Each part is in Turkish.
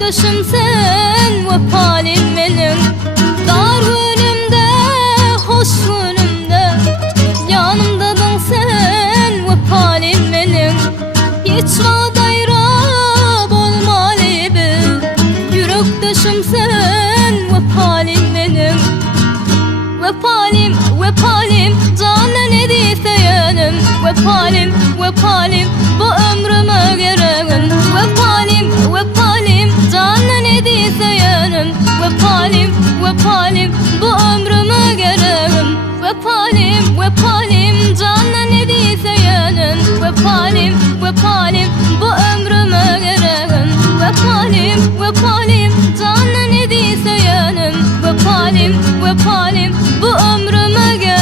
düşümsen vefalim benim. Dar günümde, hoş günümde yanımdadın sen vefalim benim. Hiç vadayrab olmalı bil, yürek düşümsen vefalim benim. Vefalim, vefalim, canla ne diyeseyenim. Vefalim, vefalim, bu ömrüme gereğim. Vefalim, vefalim, canla ne diyeseyenim. Vefalim, vefalim, bu ömrüme gereğim. Vefalim, vefalim, canla ne diyeseyenim. Vefalim, vefalim, bu ömrüme gereğim. Vefalim, vefalim, canla ne diyeseyenim. Vefalim, vefalim, bu ömrüme gereğim.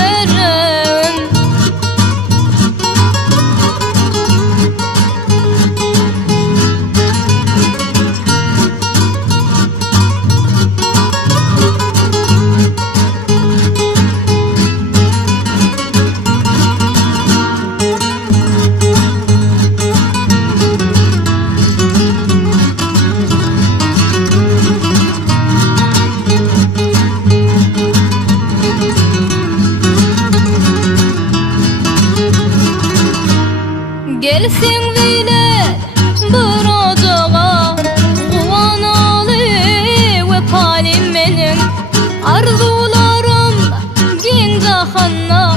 Gelsin bile bir ocağa, kuvanalı vefalim benim. Arzularım gen cahanna,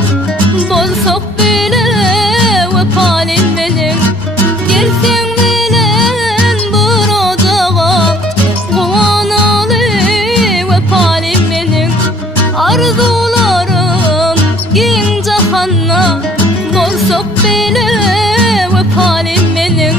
bolsak bile vefalim benim. Gelsin bile bir ocağa, kuvanalı vefalim benim. Arzularım gen cahanna, bolsak bile vefalim benim.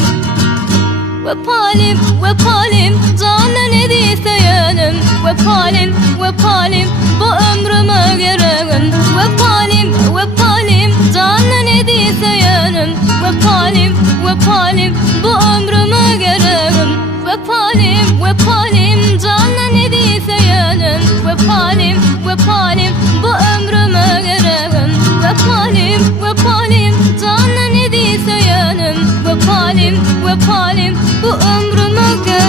Vefalim, vefalim, canla ne diyeseyenim. Vefalim, vefalim, bu ömrüme gereğim. Vefalim, vefalim, canla ne diyeseyenim. Vefalim, vefalim, bu ömrüme gereğim. Vefalim, vefalim, canla ne diyeseyenim. Vefalim, vefalim, bu ömrüme gereğim. Vefalim, vefalim, canla ne diyeseyenim. Vefalim, vefalim, bu ömrüme gereğim.